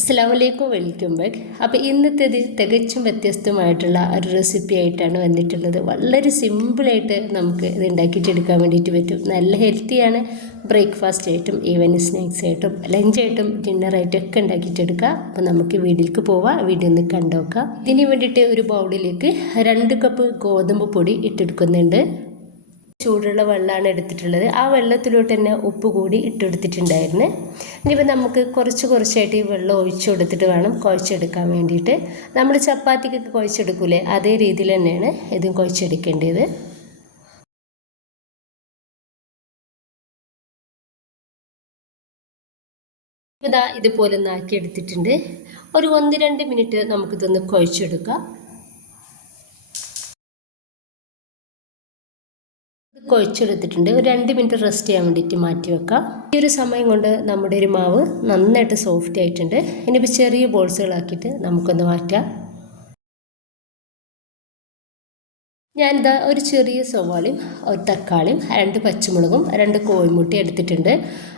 അസ്സാം വലൈക്കും welcome back. അപ്പോൾ ഇന്നത്തെ ഇന്നത്തേത് തികച്ചും വ്യത്യസ്തമായിട്ടുള്ള ഒരു റെസിപ്പി ആയിട്ടാണ് വന്നിട്ടുള്ളത്. വളരെ സിമ്പിളായിട്ട് നമുക്ക് ഇത് ഉണ്ടാക്കിയിട്ടെടുക്കാൻ വേണ്ടിയിട്ട് പറ്റും. നല്ല ഹെൽത്തിയാണ് ബ്രേക്ക്ഫാസ്റ്റ് ആയിട്ടും ഈവനിങ് സ്നാക്സ് ആയിട്ടും ലഞ്ചായിട്ടും ഡിന്നറായിട്ടും ഒക്കെ ഉണ്ടാക്കിയിട്ടെടുക്കാം അപ്പോൾ നമുക്ക് വീട്ടിലേക്ക് പോവാം. വീട്ടിൽ നിന്ന് കണ്ടുനോക്കാം ഇതിന് വേണ്ടിയിട്ട് ഒരു ബൗളിലേക്ക് രണ്ട് കപ്പ് ഗോതമ്പ് പൊടി ഇട്ടെടുക്കുന്നുണ്ട്. ചൂടുള്ള വെള്ളമാണ് എടുത്തിട്ടുള്ളത്. ആ വെള്ളത്തിലോട്ട് തന്നെ ഉപ്പ് കൂടി ഇട്ടെടുത്തിട്ടുണ്ടായിരുന്നു. ഇനിയിപ്പോൾ നമുക്ക് കുറച്ച് കുറച്ചായിട്ട് ഈ വെള്ളം ഒഴിച്ചു കൊടുത്തിട്ട് വേണം കുഴച്ചെടുക്കാൻ വേണ്ടിയിട്ട്. നമ്മൾ ചപ്പാത്തിക്കൊക്കെ കുഴച്ചെടുക്കൂലേ? അതേ രീതിയിൽ തന്നെയാണ് ഇതും കുഴച്ചെടുക്കേണ്ടത്. ഇതാ ഇതുപോലെ ഒന്ന് എടുത്തിട്ടുണ്ട് ഒരു ഒന്ന് രണ്ട് മിനിറ്റ് നമുക്കിതൊന്ന് കുഴച്ചെടുക്കാം. കുഴച്ചെടുത്തിട്ടുണ്ട്. ഒരു രണ്ട് മിനിറ്റ് റെസ്റ്റ് ചെയ്യാൻ വേണ്ടിയിട്ട് മാറ്റി വെക്കാം. ഈ ഒരു സമയം കൊണ്ട് നമ്മുടെ ഒരു മാവ് നന്നായിട്ട് സോഫ്റ്റ് ആയിട്ടുണ്ട്. ഇനിയിപ്പോൾ ചെറിയ ബോൾസുകളാക്കിയിട്ട് നമുക്കൊന്ന് മാറ്റാം. ഞാനിതാ ഒരു ചെറിയ സവാളയും ഒരു തക്കാളിയും രണ്ട് പച്ചമുളകും രണ്ട് കോഴിമുട്ടി എടുത്തിട്ടുണ്ട്.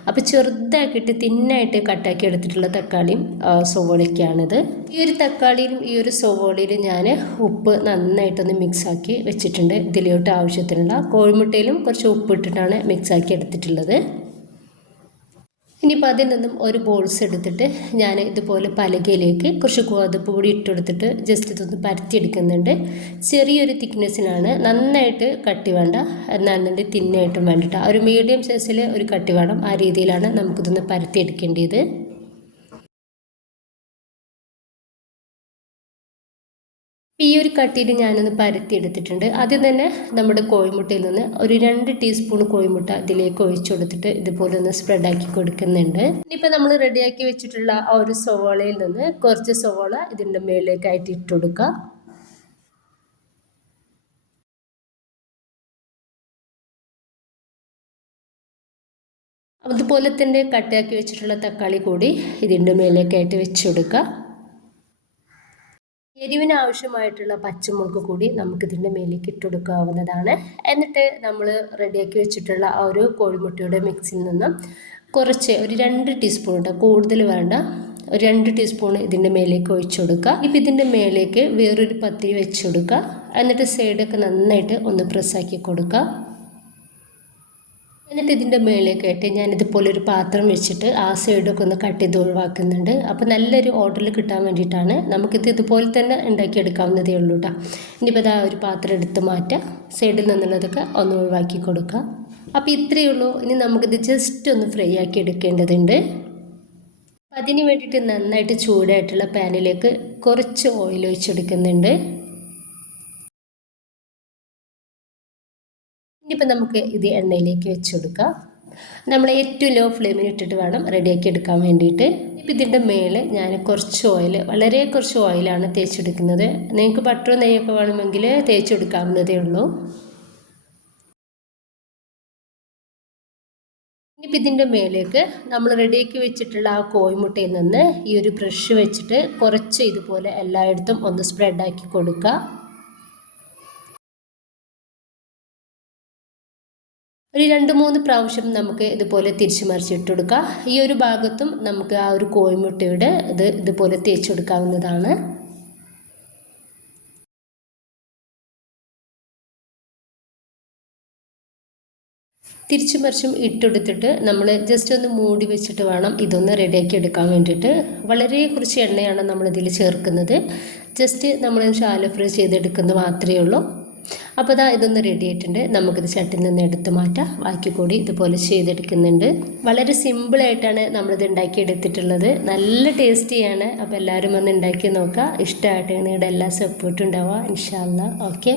അപ്പോൾ ചെറുതാക്കിയിട്ട് തിന്നായിട്ട് കട്ടാക്കി എടുത്തിട്ടുള്ള തക്കാളിയും സവോളയ്ക്കാണിത്. ഈ ഒരു തക്കാളിയിലും ഈ ഒരു സവോളയിലും ഞാൻ ഉപ്പ് നന്നായിട്ടൊന്ന് മിക്സാക്കി വെച്ചിട്ടുണ്ട്. ഇതിലോട്ട് ആവശ്യത്തിനുള്ള കോഴിമുട്ടയിലും കുറച്ച് ഉപ്പ് ഇട്ടിട്ടാണ് മിക്സാക്കി എടുത്തിട്ടുള്ളത്. ഇനിയിപ്പോൾ അതിൽ നിന്നും ഒരു ബോൾസ് എടുത്തിട്ട് ഞാൻ ഇതുപോലെ പലകയിലേക്ക് കുറച്ച് ഗോതമ്പ് പൊടി ഇട്ടെടുത്തിട്ട് ജസ്റ്റ് ഇതൊന്ന് പരത്തിയെടുക്കുന്നുണ്ട്. ചെറിയൊരു തിക്നെസ്സിനാണ്. നന്നായിട്ട് കട്ടി വേണ്ട. എന്നാണെന്നുണ്ടെങ്കിൽ തിന്നായിട്ടും വേണ്ടിട്ട് ഒരു മീഡിയം സൈസിൽ ഒരു കട്ടി വേണം. ആ രീതിയിലാണ് നമുക്കിതൊന്ന് പരത്തിയെടുക്കേണ്ടത്. ഈ ഒരു കട്ടിയിൽ ഞാനൊന്ന് പരത്തി എടുത്തിട്ടുണ്ട് ആദ്യം തന്നെ നമ്മുടെ കോഴിമുട്ടയിൽ നിന്ന് ഒരു രണ്ട് ടീസ്പൂൺ കോഴിമുട്ട ഇതിലേക്ക് ഒഴിച്ചു കൊടുത്തിട്ട് ഇതുപോലെ ഒന്ന് സ്പ്രെഡാക്കി കൊടുക്കുന്നുണ്ട്. ഇനിയിപ്പോൾ നമ്മൾ റെഡിയാക്കി വെച്ചിട്ടുള്ള ആ ഒരു സവോളയിൽ നിന്ന് കുറച്ച് സവോള ഇതിന്റെ മേലേക്കായിട്ട് ഇട്ട് കൊടുക്കുക. അതുപോലെ തന്നെ കട്ടയാക്കി വെച്ചിട്ടുള്ള തക്കാളി കൂടി ഇതിന്റെ മേലേക്കായിട്ട് വെച്ച് കൊടുക്കുക. എരിവിന് ആവശ്യമായിട്ടുള്ള പച്ചമുളക് കൂടി നമുക്ക് നമുക്കിതിന്റെ മേലേക്ക് ഇട്ടുകൊടുക്കാവുന്നതാണ് എന്നിട്ട് നമ്മൾ റെഡിയാക്കി വെച്ചിട്ടുള്ള ആ ഒരു കോഴിമുട്ടയുടെ മിക്സിൽ നിന്നും കുറച്ച് ഒരു രണ്ട് ടീസ്പൂൺ കേട്ടോ കൂടുതൽ വേണ്ട ഒരു രണ്ട് ടീസ്പൂൺ ഇതിന്റെ മേലേക്ക് ഒഴിച്ചു കൊടുക്കുക ഇപ്പം ഇതിന്റെ മേലേക്ക് വേറൊരു പത്തിരി വെച്ച് കൊടുക്കുക എന്നിട്ട് സൈഡൊക്കെ നന്നായിട്ട് ഒന്ന് പ്രസ്സാക്കി കൊടുക്കുക. എന്നിട്ട് ഇതിന്റെ മേളിലേക്കായിട്ട് ഞാനിതുപോലെ ഒരു പാത്രം വെച്ചിട്ട് ആ സൈഡൊക്കെ ഒന്ന് കട്ട് ചെയ്ത് ഒഴിവാക്കുന്നുണ്ട്. അപ്പോൾ നല്ലൊരു ഓർഡറിൽ കിട്ടാൻ വേണ്ടിയിട്ടാണ് നമുക്കിത് ഇതുപോലെ തന്നെ ഉണ്ടാക്കിയെടുക്കാവുന്നതേ ഉള്ളൂ കേട്ടോ ഇനിയിപ്പോൾ ആ ഒരു പാത്രം എടുത്ത് മാറ്റാം. സൈഡിൽ നിന്നുള്ളതൊക്കെ ഒന്ന് ഒഴിവാക്കി കൊടുക്കുക അപ്പോൾ ഇത്രയേ ഉള്ളൂ. ഇനി നമുക്കിത് ജസ്റ്റ് ഒന്ന് ഫ്രൈ ആക്കി എടുക്കേണ്ടതുണ്ട്. അതിന് വേണ്ടിയിട്ട് നന്നായിട്ട് ചൂടായിട്ടുള്ള പാനിലേക്ക് കുറച്ച് ഓയിൽ ഒഴിച്ചെടുക്കുന്നുണ്ട്. ഇനിയിപ്പോൾ നമുക്ക് ഇത് എണ്ണയിലേക്ക് വെച്ചെടുക്കാം. നമ്മൾ ഏറ്റവും ലോ ഫ്ലെയിമിൽ ഇട്ടിട്ട് വേണം റെഡിയാക്കി എടുക്കാൻ വേണ്ടിയിട്ട്. ഇപ്പം ഇതിന്റെ മേലെ ഞാൻ കുറച്ച് ഓയിൽ വളരെ കുറച്ച് ഓയിലാണ് തേച്ചെടുക്കുന്നത്. നിങ്ങൾക്ക് ബട്ടറോ നെയ്യൊക്കെ വേണമെങ്കിൽ തേച്ചെടുക്കാവുന്നതേ ഉള്ളൂ. ഇനിയിപ്പോൾ ഇതിന്റെ മേലേക്ക് നമ്മൾ റെഡിയാക്കി വെച്ചിട്ടുള്ള ആ കോഴിമുട്ടയിൽ നിന്ന് ഈ ഒരു ബ്രഷ് വെച്ചിട്ട് കുറച്ച് ഇതുപോലെ എല്ലായിടത്തും ഒന്ന് സ്പ്രെഡാക്കി കൊടുക്കുക ഒരു രണ്ട് മൂന്ന് പ്രാവശ്യം നമുക്ക് ഇതുപോലെ തിരിച്ചു മറിച്ചിട്ട് കൊടുക്കാം. ഈ ഒരു ഭാഗത്തും നമുക്ക് ആ ഒരു കോഴിമുട്ടയുടെ ഇത് ഇതുപോലെ തേച്ച് കൊടുക്കാവുന്നതാണ്. തിരിച്ചു മറിച്ചും ഇട്ടെടുത്തിട്ട് നമ്മൾ ജസ്റ്റ് ഒന്ന് മൂടി വെച്ചിട്ട് വേണം ഇതൊന്ന് റെഡിയാക്കി എടുക്കാൻ വേണ്ടിയിട്ട്. വളരെ കുറച്ച് എണ്ണയാണ് നമ്മളിതിൽ ചേർക്കുന്നത്. ജസ്റ്റ് നമ്മൾ ഷാലോ ഫ്രൈ ചെയ്തെടുക്കുന്നത് മാത്രമേ ഉള്ളൂ. അപ്പോൾ ഇതാ ഇതൊന്ന് റെഡി ആയിട്ടുണ്ട്. നമുക്കിത് ചട്ടിൽ നിന്ന് എടുത്ത് മാറ്റാം. ബാക്കി കൂടി ഇതുപോലെ ചെയ്തെടുക്കുന്നുണ്ട്. വളരെ സിമ്പിളായിട്ടാണ് നമ്മളിത് ഉണ്ടാക്കി എടുത്തിട്ടുള്ളത് നല്ല ടേസ്റ്റിയാണ് അപ്പോൾ എല്ലാവരും ഒന്ന് ഉണ്ടാക്കി നോക്കുക. ഇഷ്ടമായിട്ട് നിങ്ങളുടെ എല്ലാ സപ്പോർട്ടും ഉണ്ടാവുക. ഇൻഷാല്ല ഓക്കെ